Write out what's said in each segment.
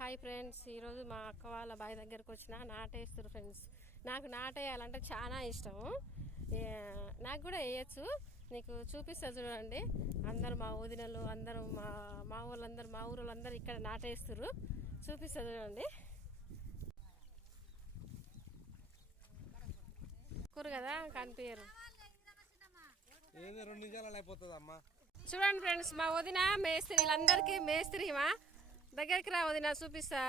Hi friends, ఈరోజు మా అక్క వాళ్ళ బావి దగ్గరకు వచ్చిన నాటేస్తారు ఫ్రెండ్స్. నాకు నాటేయాలంటే చాలా ఇష్టము. నాకు కూడా వేయచ్చు, నీకు చూపిస్తా చూడండి. అందరూ మా వదినలు అందరూ మా వాళ్ళందరూ మా ఊరు వాళ్ళందరూ ఇక్కడ నాటేస్తారు. చూపిస్తా చూడండి. కూరు కదా కనిపించరు. చూడండి ఫ్రెండ్స్, మా వదిన మేస్త్రి, వీళ్ళందరికీ మేస్త్రి. మా దగ్గరికి రా వదిన, చూపిస్తా.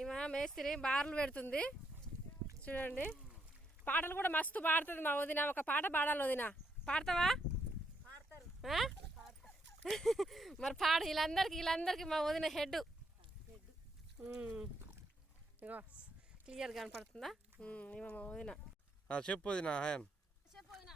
ఈమె మేస్త్రి బార్లు పెడుతుంది. చూడండి, పాటలు కూడా మస్తు పాడుతుంది మా వదిన. ఒక పాట పాడాలి వదిన, పాడతావా? మరి పాడు. వీళ్ళందరికీ మా వదిన హెడ్. ఇగో క్లియర్ కనపడుతుందా? ఇవ మా వదిన. చెప్పు వదిన. చెప్పు వదిన.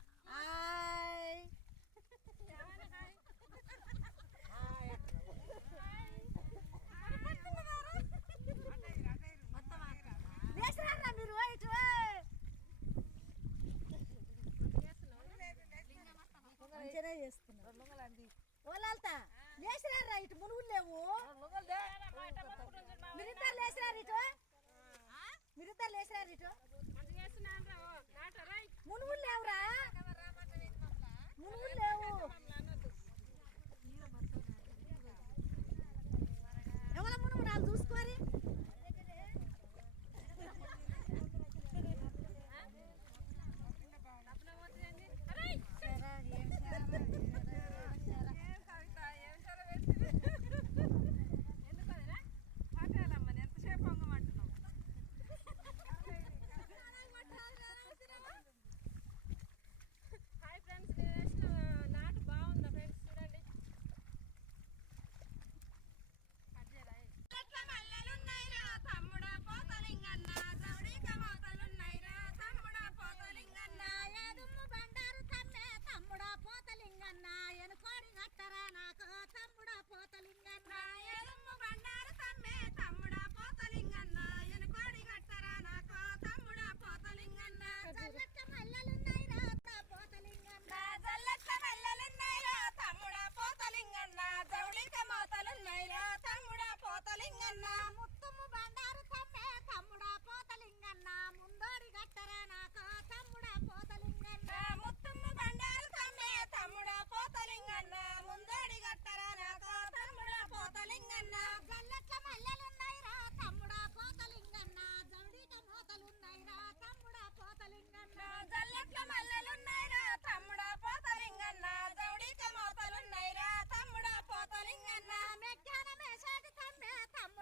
లేచిరారా ఇటు మునుగులు లేవు. మీరిద్దరు లేచిరారు ఇటు, మీరిద్దరు లేచిరారు ఇటు. మునుగులు లేవురా, మునుగులు లేవు.